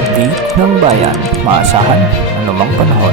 update ng bayan, maasahan anumang panahon.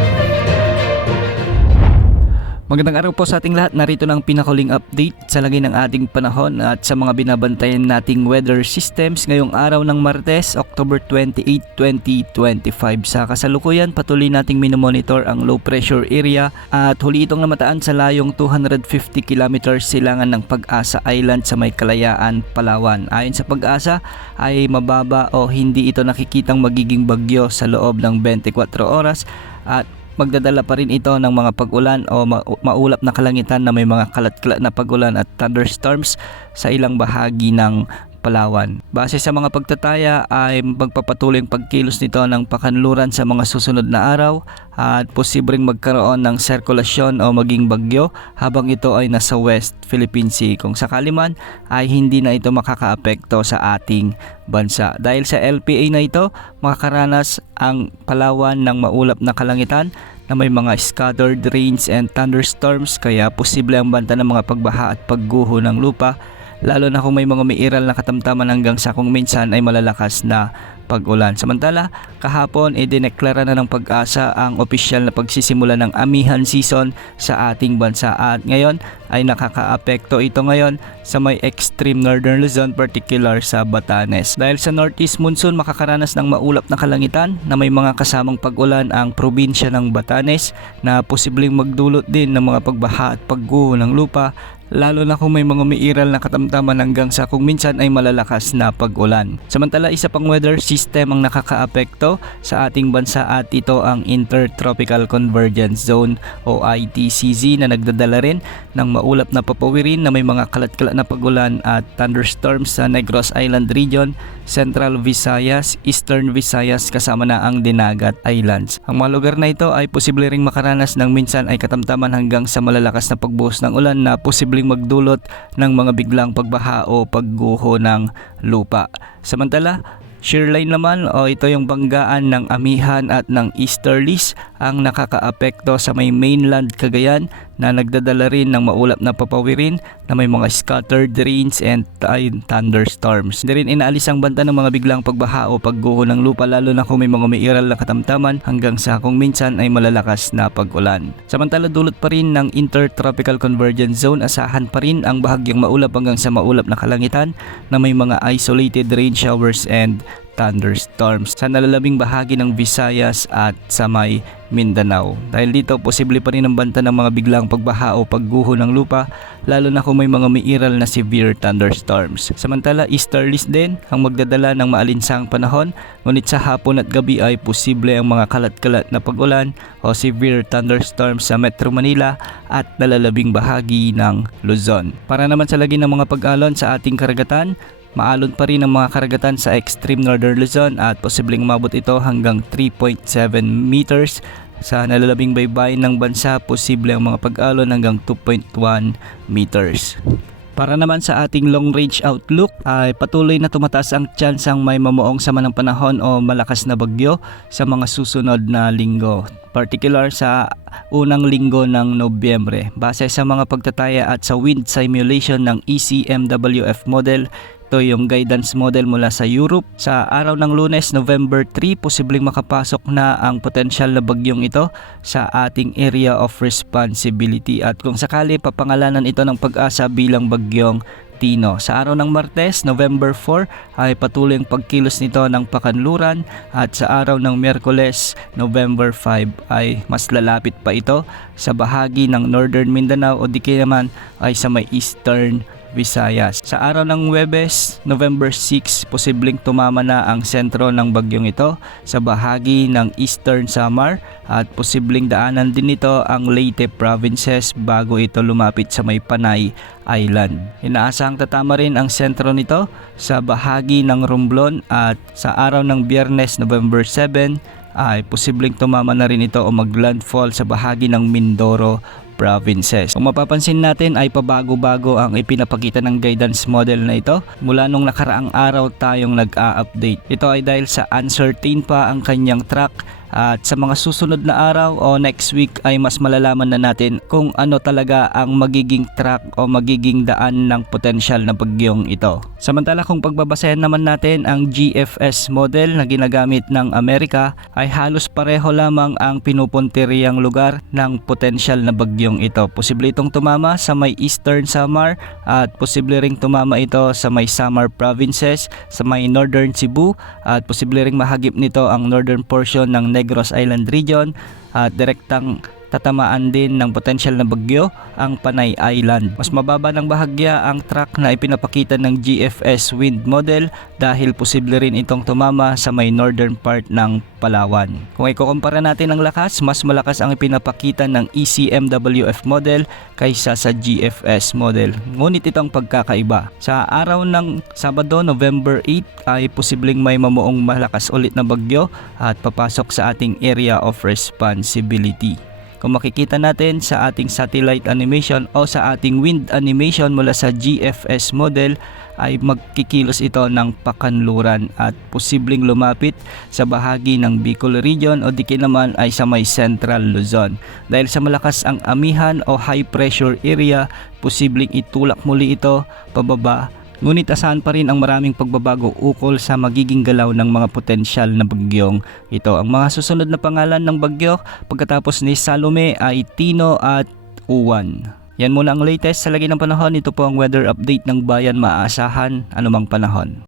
Magandang araw po sa ating lahat. Narito na ang pinakuling update sa lagay ng ating panahon at sa mga binabantayan nating weather systems ngayong araw ng Martes, October 28, 2025. Sa kasalukuyan, patuloy nating minomonitor ang low pressure area at huli itong namataan sa layong 250 km silangan ng Pag-asa Island sa may Kalayaan, Palawan. Ayon sa Pag-asa ay mababa o hindi ito nakikitang magiging bagyo sa loob ng 24 oras at magdadala pa rin ito ng mga pag-ulan o maulap na kalangitan na may mga kalat-kalat na pag-ulan at thunderstorms sa ilang bahagi ng Palawan. Base sa mga pagtataya ay magpapatuloy ang pagkilos nito ng pakanluran sa mga susunod na araw at posibleng magkaroon ng sirkulasyon o maging bagyo habang ito ay nasa West Philippine Sea. Kung sakali man ay hindi na ito makakaapekto sa ating bansa. Dahil sa LPA na ito, makakaranas ang Palawan ng maulap na kalangitan na may mga scattered rains and thunderstorms kaya posible ang banta ng mga pagbaha at pagguho ng lupa, lalo na kung may mga umiiral na katamtaman hanggang sa kung minsan ay malalakas na pag-ulan. Samantala, kahapon dineklara na ng Pag-asa ang opisyal na pagsisimula ng amihan season sa ating bansa at ngayon ay nakakaapekto ito ngayon sa may extreme northern Luzon, particular sa Batanes. Dahil sa northeast monsoon, makakaranas ng maulap na kalangitan na may mga kasamang pag-ulan ang probinsya ng Batanes na posibleng magdulot din ng mga pagbaha at pagguho ng lupa, lalo na kung may mga umiiral na katamtaman hanggang sa kung minsan ay malalakas na pag-ulan. Samantala, isa pang weather system ang nakakaapekto sa ating bansa at ito ang Intertropical Convergence Zone o ITCZ na nagdadala rin ng maulap na papawirin na may mga kalat-kalat na pag-ulan at thunderstorms sa Negros Island Region, Central Visayas, Eastern Visayas kasama na ang Dinagat Islands. Ang mga lugar na ito ay posible ring makaranas ng minsan ay katamtaman hanggang sa malalakas na pagbuhos ng ulan na posibleng magdulot ng mga biglang pagbaha o pagguho ng lupa. Samantala, shearline naman o ito yung banggaan ng amihan at ng easterlies ang nakakaapekto sa may mainland Cagayan na nagdadala rin ng maulap na papawirin na may mga scattered rains and thunderstorms. Hindi rin inaalis ang banta ng mga biglang pagbaha o pagguho ng lupa lalo na kung may mga umiiral na katamtaman hanggang sa kung minsan ay malalakas na pag-ulan. Samantala, dulot pa rin ng Intertropical Convergence Zone, asahan pa rin ang bahagyang maulap hanggang sa maulap na kalangitan na may mga isolated rain showers and thunderstorms sa nalalabing bahagi ng Visayas at sa may Mindanao. Dahil dito, posible pa rin ang banta ng mga biglang pagbaha o pagguho ng lupa lalo na kung may mga umiiral na severe thunderstorms. Samantala, easterlies din ang magdadala ng maalinsang panahon, ngunit sa hapon at gabi ay posible ang mga kalat-kalat na pag-ulan o severe thunderstorms sa Metro Manila at nalalabing bahagi ng Luzon. Para naman sa lagi ng mga pag-alon sa ating karagatan, maalon pa rin ang mga karagatan sa extreme northern Luzon at posibleng umabot ito hanggang 3.7 meters. Sa nalalabing baybayin ng bansa, posible ang mga pag-alon hanggang 2.1 meters. Para naman sa ating long range outlook ay patuloy na tumataas ang tsansang may mamuong sama ng panahon o malakas na bagyo sa mga susunod na linggo, particular sa unang linggo ng Nobyembre. Base sa mga pagtataya at sa wind simulation ng ECMWF model, ito yung guidance model mula sa Europe. Sa araw ng Lunes, November 3, posibleng makapasok na ang potensyal na bagyong ito sa ating area of responsibility at kung sakali papangalanan ito ng Pag-asa bilang bagyong Tino. Sa araw ng Martes, November 4 ay patuloy ang pagkilos nito ng pakanluran at sa araw ng Miyerkules, November 5 ay mas lalapit pa ito sa bahagi ng Northern Mindanao o di kaya naman ay sa may Eastern Visayas. Sa araw ng Huwebes, November 6, posibleng tumama na ang sentro ng bagyong ito sa bahagi ng Eastern Samar at posibleng daanan din ito ang Leyte provinces bago ito lumapit sa may Panay Island. Inaasahang tatama rin ang sentro nito sa bahagi ng Romblon at sa araw ng Biyernes, November 7, ay posibleng tumama na rin ito o maglandfall sa bahagi ng Mindoro provinces. Kung mapapansin natin ay pabago-bago ang ipinapakita ng guidance model na ito mula nung nakaraang araw tayong nag-a-update. Ito ay dahil sa uncertain pa ang kanyang track At sa mga susunod na araw o next week ay mas malalaman na natin kung ano talaga ang magiging track o magiging daan ng potensyal na bagyong ito. Samantala kung pagbabasehan naman natin ang GFS model na ginagamit ng Amerika ay halos pareho lamang ang pinupuntiriyang lugar ng potensyal na bagyong ito. Posible itong tumama sa may Eastern Samar at posible ring tumama ito sa may Samar provinces, sa may Northern Cebu at posible ring mahagip nito ang northern portion ng Negros Island region at direktang tatamaan din ng potensyal na bagyo ang Panay Island. Mas mababa ng bahagya ang track na ipinapakita ng GFS wind model dahil posible rin itong tumama sa may northern part ng Palawan. Kung ikukumpara natin ang lakas, mas malakas ang ipinapakita ng ECMWF model kaysa sa GFS model. Ngunit itong pagkakaiba. Sa araw ng Sabado, November 8 ay posibleng may mamuong malakas ulit na bagyo at papasok sa ating area of responsibility. Kung makikita natin sa ating satellite animation o sa ating wind animation mula sa GFS model ay magkikilos ito ng pakanluran at posibleng lumapit sa bahagi ng Bicol region o diki naman ay sa may Central Luzon. Dahil sa malakas ang amihan o high pressure area, posibleng itulak muli ito pababa. Ngunit asahan pa rin ang maraming pagbabago ukol sa magiging galaw ng mga potensyal na bagyong ito. Ang mga susunod na pangalan ng bagyo pagkatapos ni Salome ay Tino at Uwan. Yan muna ang latest sa lagi ng panahon. Ito po ang weather update ng bayan, maaasahan anumang panahon.